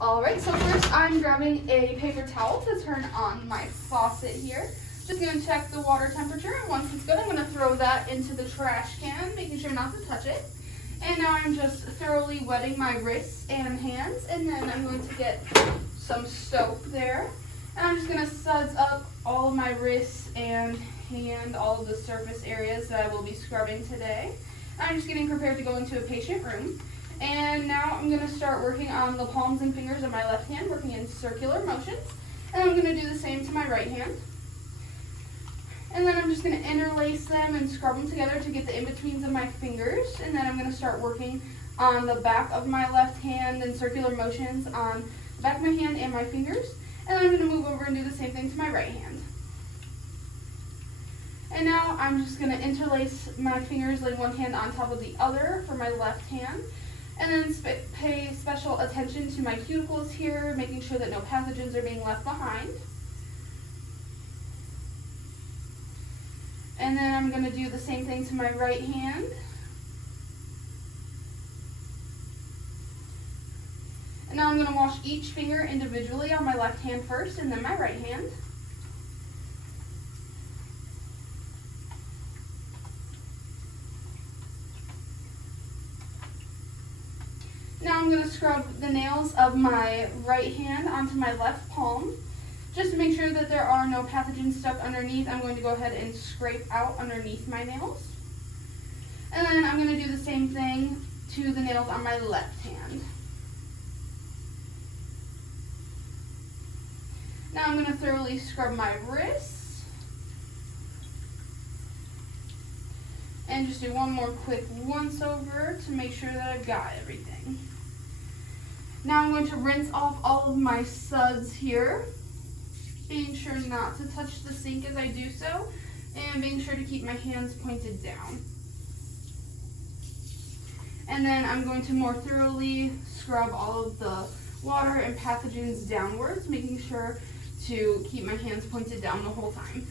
Alright, so first I'm grabbing a paper towel to turn on my faucet here. Just going to check the water temperature, and once it's good, I'm going to throw that into the trash can, making sure not to touch it. And now I'm just thoroughly wetting my wrists and hands, and then I'm going to get some soap there. And I'm just going to suds up all of my wrists and hand, all of the surface areas that I will be scrubbing today. I'm just getting prepared to go into a patient room. And now I'm going to start working on the palms and fingers of my left hand, working in circular motions. And I'm going to do the same to my right hand. And then I'm just going to interlace them and scrub them together to get the in-betweens of my fingers. And then I'm going to start working on the back of my left hand and circular motions on the back of my hand and my fingers. And then I'm going to move over and do the same thing to my right hand. And now I'm just going to interlace my fingers, laying one hand on top of the other for my left hand. And then pay special attention to my cuticles here, making sure that no pathogens are being left behind. And then I'm going to do the same thing to my right hand. And now I'm going to wash each finger individually on my left hand first, and then my right hand. Now I'm going to scrub the nails of my right hand onto my left palm. Just to make sure that there are no pathogens stuck underneath, I'm going to go ahead and scrape out underneath my nails. And then I'm going to do the same thing to the nails on my left hand. Now I'm going to thoroughly scrub my wrists. And just do one more quick once over to make sure that I've got everything. Now I'm going to rinse off all of my suds here, being sure not to touch the sink as I do so, and being sure to keep my hands pointed down. And then I'm going to more thoroughly scrub all of the water and pathogens downwards, making sure to keep my hands pointed down the whole time.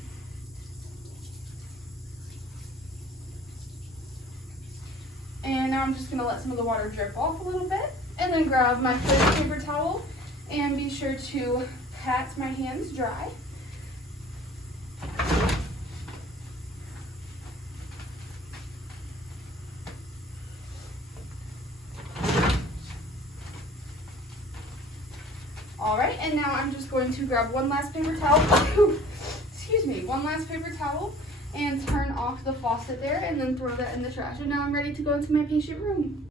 And now I'm just going to let some of the water drip off a little bit, and then grab my third paper towel and be sure to pat my hands dry. Alright, and now I'm just going to grab one last paper towel, one last paper towel, and turn off the faucet there, and then throw that in the trash. And now I'm ready to go into my patient room.